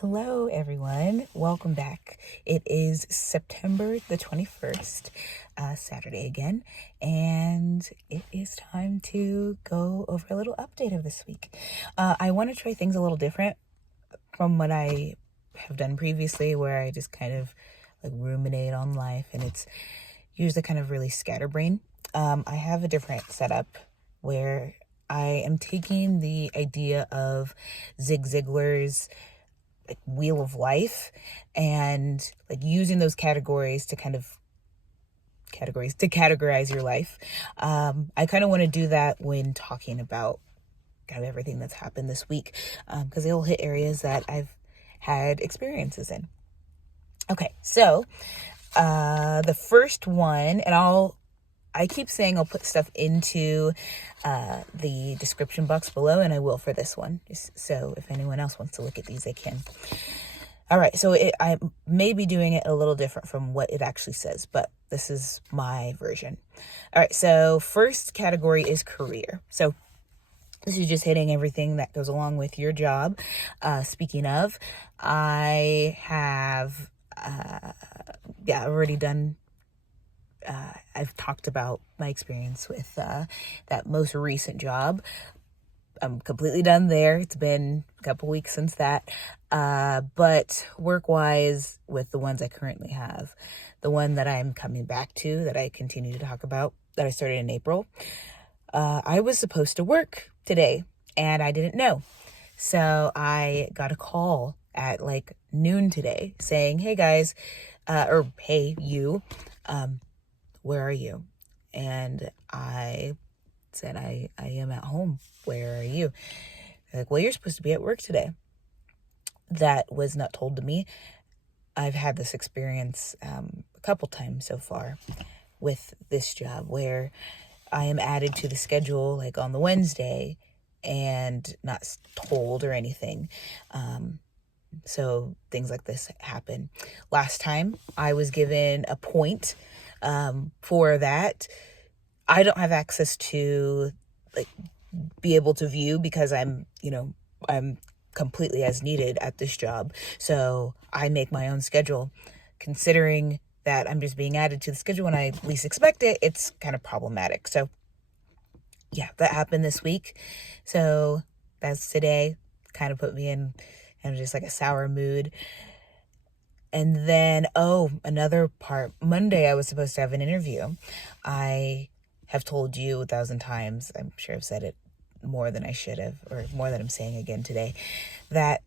Hello, everyone. Welcome back. It is September the 21st, Saturday again, and it is time to go over a little update of this week. I want to try things a little different from what I have done previously, where I just kind of like ruminate on life, and it's usually kind of really scatterbrain. I have a different setup where I am taking the idea of Zig Ziglar's like wheel of life and like using those categories to categorize your life. I kind of want to do that when talking about kind of everything that's happened this week, because it'll hit areas that I've had experiences in. Okay, so the first one, and I keep saying I'll put stuff into the description box below, and I will for this one, just so if anyone else wants to look at these, they can. All right, so I may be doing it a little different from what it actually says, but this is my version. All right, so first category is career. So this is just hitting everything that goes along with your job. Speaking of, I have, already done I've talked about my experience with that most recent job. I'm completely done there. It's been a couple weeks since that. But work-wise, with the ones I currently have, the one that I'm coming back to, that I continue to talk about, that I started in April, I was supposed to work today, and I didn't know. So I got a call at like noon today saying, hey guys, or hey you, where are you? And I said, I am at home. Where are you? They're like, well, you're supposed to be at work today. That was not told to me. I've had this experience a couple times so far with this job where I am added to the schedule like on the Wednesday and not told or anything. So things like this happen. Last time I was given a point for that. I don't have access to like be able to view because I'm completely as needed at this job. So I make my own schedule. Considering that I'm just being added to the schedule when I least expect it, it's kind of problematic. So yeah, that happened this week. So that's today. Kind of put me in just like a sour mood. And then, another part, Monday I was supposed to have an interview. I have told you 1,000 times, I'm sure I've said it more than I should have, or more than I'm saying again today, that,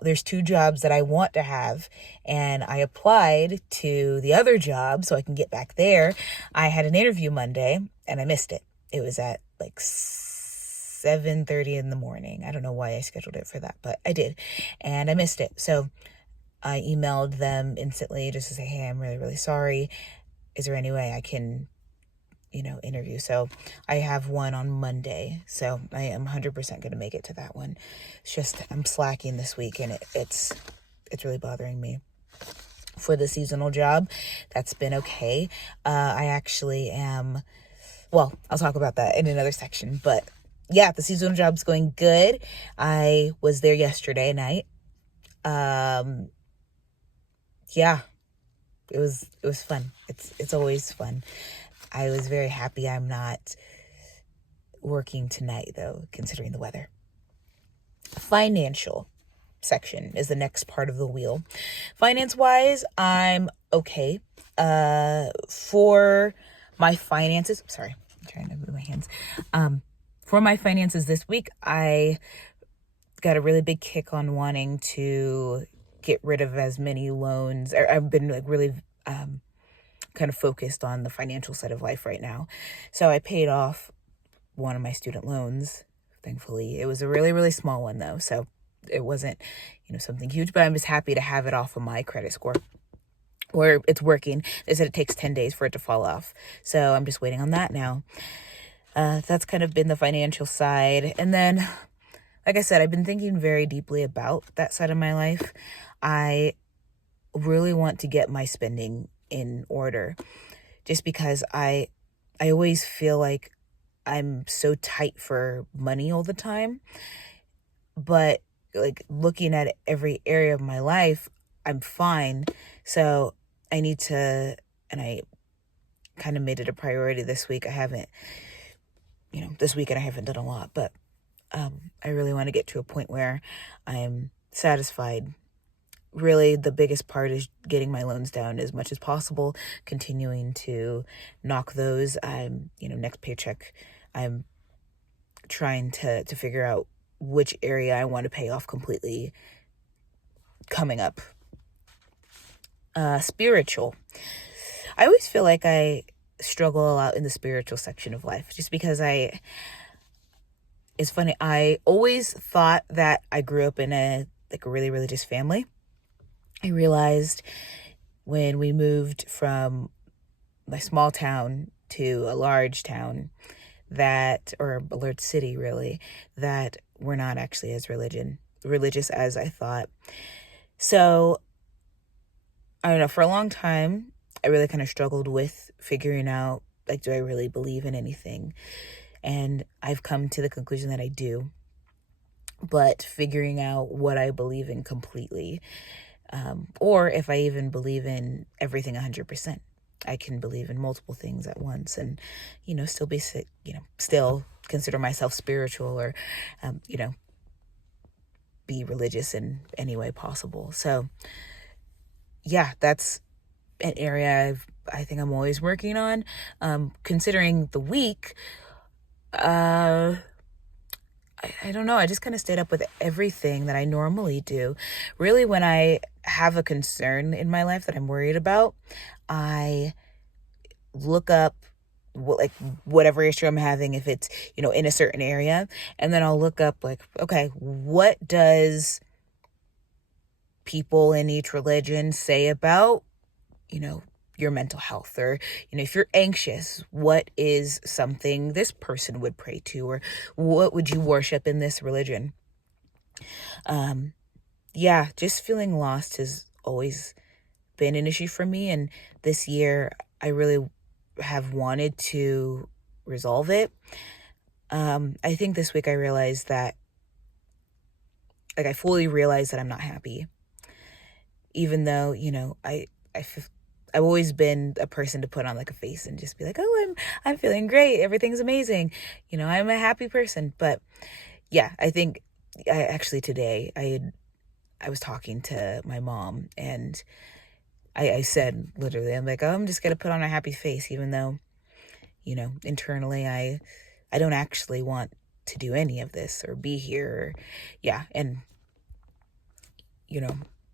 there's 2 jobs that I want to have, and I applied to the other job so I can get back there. I had an interview Monday, and I missed it. It was at like 7:30 in the morning. I don't know why I scheduled it for that, but I did, and I missed it. So I emailed them instantly just to say, hey, I'm really, really sorry. Is there any way I can, interview? So I have one on Monday. So I am 100% going to make it to that one. It's just I'm slacking this week, and it's really bothering me. For the seasonal job, that's been okay. I actually am, well, I'll talk about that in another section. But yeah, the seasonal job's going good. I was there yesterday night. Yeah, it was fun. It's always fun. I was very happy I'm not working tonight though, considering the weather. Financial section is the next part of the wheel. Finance wise, I'm okay. For my finances, sorry, I'm trying to move my hands. For my finances this week, I got a really big kick on wanting to get rid of as many loans. I've been like really kind of focused on the financial side of life right now. So I paid off one of my student loans, thankfully. It was a really, really small one though. So it wasn't, something huge, but I'm just happy to have it off of my credit score. Or it's working. They said it takes 10 days for it to fall off. So I'm just waiting on that now. That's kind of been the financial side. And then, like I said, I've been thinking very deeply about that side of my life. I really want to get my spending in order, just because I always feel like I'm so tight for money all the time. But like looking at every area of my life, I'm fine. So I need to, and I kind of made it a priority this week. I haven't, this weekend I haven't done a lot, but I really want to get to a point where I'm satisfied. Really, the biggest part is getting my loans down as much as possible, continuing to knock those. Next paycheck, I'm trying to figure out which area I want to pay off completely coming up. Spiritual. I always feel like I struggle a lot in the spiritual section of life, just because it's funny, I always thought that I grew up in a really religious family. I realized when we moved from my small town to a large town or a large city really, that we're not actually as religious as I thought. So I don't know, for a long time, I really kind of struggled with figuring out, do I really believe in anything? And I've come to the conclusion that I do, but figuring out what I believe in completely, or if I even believe in everything 100%. I can believe in multiple things at once and, still be, still consider myself spiritual or, be religious in any way possible. So yeah, that's an area I think I'm always working on. Considering the week, I don't know. I just kind of stayed up with everything that I normally do. Really, when I have a concern in my life that I'm worried about, I look up whatever issue I'm having, if it's, in a certain area, and then I'll look up okay, what does people in each religion say about, your mental health, or, if you're anxious, what is something this person would pray to, or what would you worship in this religion? Just feeling lost has always been an issue for me. And this year I really have wanted to resolve it. I think this week I realized that, I fully realized that I'm not happy, even though, I've always been a person to put on a face and just be like, oh, I'm feeling great. Everything's amazing. I'm a happy person. But yeah, I think today I was talking to my mom, and I said, literally, I'm like, oh, I'm just going to put on a happy face, even though, internally I don't actually want to do any of this or be here. Yeah. And,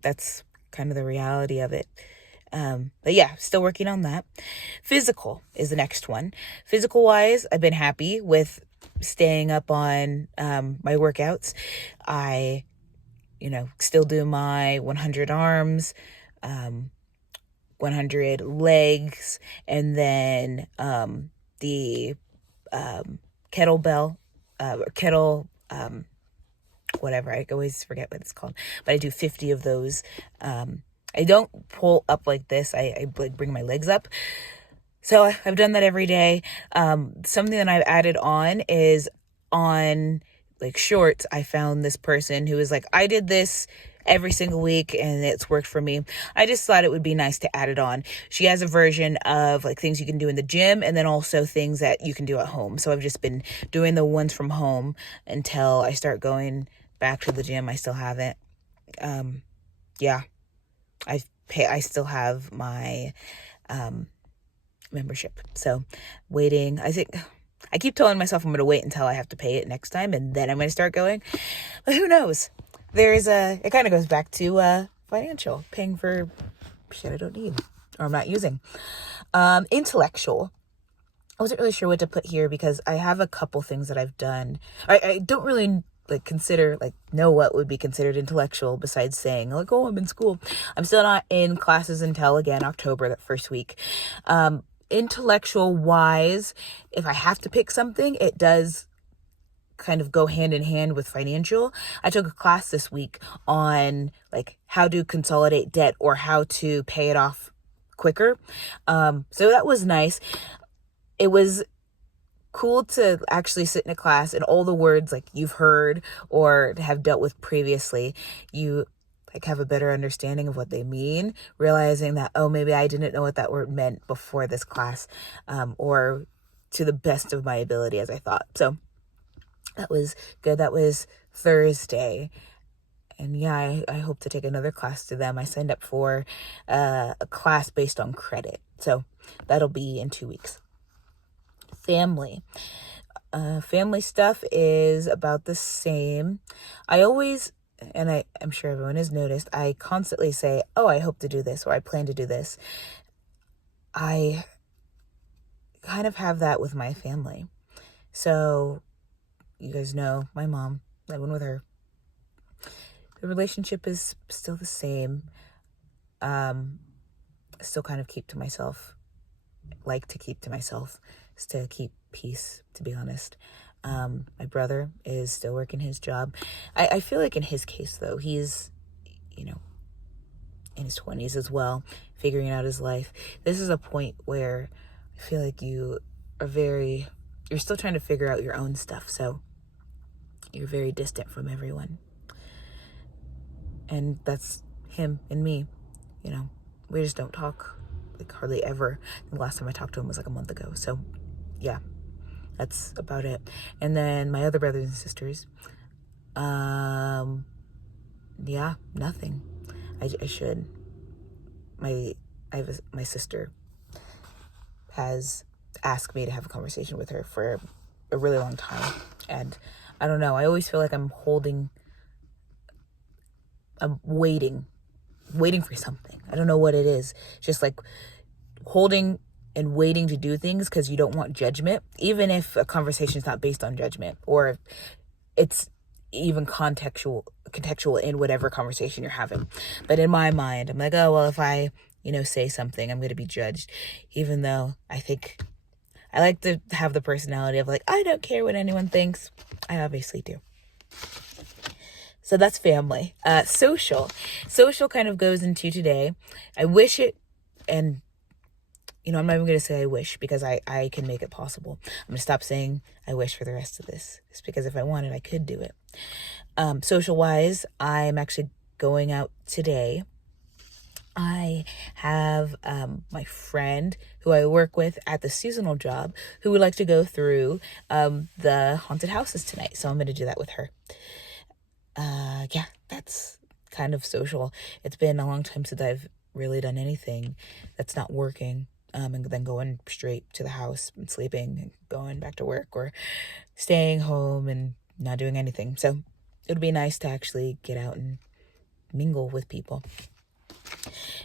that's kind of the reality of it. But yeah, still working on that. Physical is the next one. Physical wise, I've been happy with staying up on my workouts. I, still do my 100 arms, 100 legs, and then the kettlebell, whatever. I always forget what it's called, but I do 50 of those. I don't pull up like this. I bring my legs up. So I've done that every day. Something that I've added on is on shorts. I found this person who was like, I did this every single week and it's worked for me. I just thought it would be nice to add it on. She has a version of things you can do in the gym, and then also things that you can do at home. So I've just been doing the ones from home until I start going back to the gym. I still haven't. I still have my membership. So waiting. I think I keep telling myself I'm going to wait until I have to pay it next time, and then I'm going to start going. But who knows? It kind of goes back to financial, paying for shit I don't need or I'm not using. Intellectual. I wasn't really sure what to put here because I have a couple things that I've done. I don't really know what would be considered intellectual besides saying oh, I'm in school. I'm still not in classes until again October, that first week. Intellectual wise, if I have to pick something, it does kind of go hand in hand with financial. I took a class this week on how to consolidate debt or how to pay it off quicker. So that was nice. It was cool to actually sit in a class and all the words like you've heard or have dealt with previously, you like have a better understanding of what they mean, realizing that, oh, maybe I didn't know what that word meant before this class, or to the best of my ability as I thought. So that was good. That was Thursday. And yeah, I hope to take another class to them. I signed up for a class based on credit. So that'll be in 2 weeks. Family. Family stuff is about the same. I always, and I'm sure everyone has noticed, I constantly say, oh, I hope to do this, or I plan to do this. I kind of have that with my family. So you guys know my mom, living with her. The relationship is still the same. I still kind of keep to myself, is to keep peace, to be honest. My brother is still working his job. I feel like in his case, though, he's, in his 20s as well, figuring out his life. This is a point where I feel like you're still trying to figure out your own stuff. So you're very distant from everyone. And that's him and me. We just don't talk like hardly ever. The last time I talked to him was like a month ago. So yeah, that's about it. And then my other brothers and sisters, yeah, nothing. I should. My sister has asked me to have a conversation with her for a really long time. And I don't know, I always feel like I'm waiting for something. I don't know what it is. Just like holding and waiting to do things because you don't want judgment, even if a conversation is not based on judgment, or it's even contextual in whatever conversation you're having. But in my mind, I'm like, oh, well, if I, say something, I'm going to be judged, even though I think I like to have the personality of like, I don't care what anyone thinks. I obviously do. So that's family. Social kind of goes into today. I wish it, and I'm not even going to say I wish, because I can make it possible. I'm going to stop saying I wish for the rest of this. Just because if I wanted, I could do it. Social-wise, I'm actually going out today. I have my friend who I work with at the seasonal job who would like to go through the haunted houses tonight. So I'm going to do that with her. Yeah, that's kind of social. It's been a long time since I've really done anything that's not working, and then going straight to the house and sleeping and going back to work, or staying home and not doing anything. So it would be nice to actually get out and mingle with people.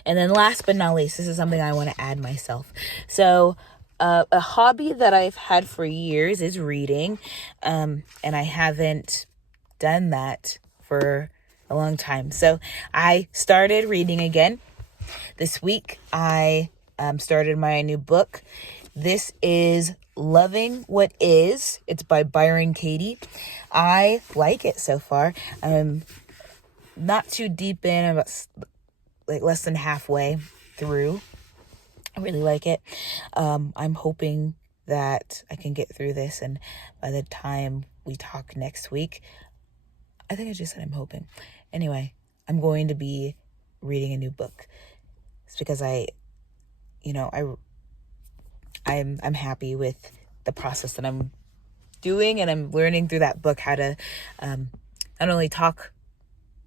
And then last but not least, this is something I want to add myself. So a hobby that I've had for years is reading, and I haven't done that for a long time. So I started reading again. This week I started my new book. This is Loving What Is. It's by Byron Katie. I like it so far. I'm not too deep in, about like less than halfway through. I really like it. I'm hoping that I can get through this, and by the time we talk next week, I think I just said I'm hoping. Anyway, I'm going to be reading a new book. It's because I'm happy with the process that I'm doing, and I'm learning through that book how to not only talk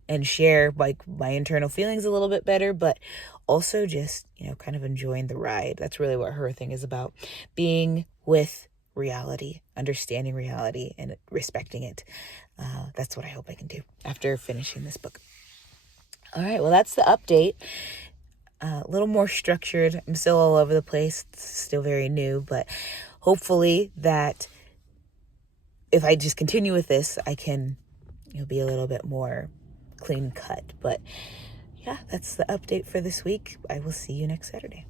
and share like my internal feelings a little bit better, but also just, kind of enjoying the ride. That's really what her thing is about. Being with reality, understanding reality, and respecting it. That's what I hope I can do after finishing this book. All right, well, that's the update. A little more structured. I'm still all over the place. It's still very new, but hopefully that if I just continue with this, I can, be a little bit more clean cut. But yeah, that's the update for this week. I will see you next Saturday.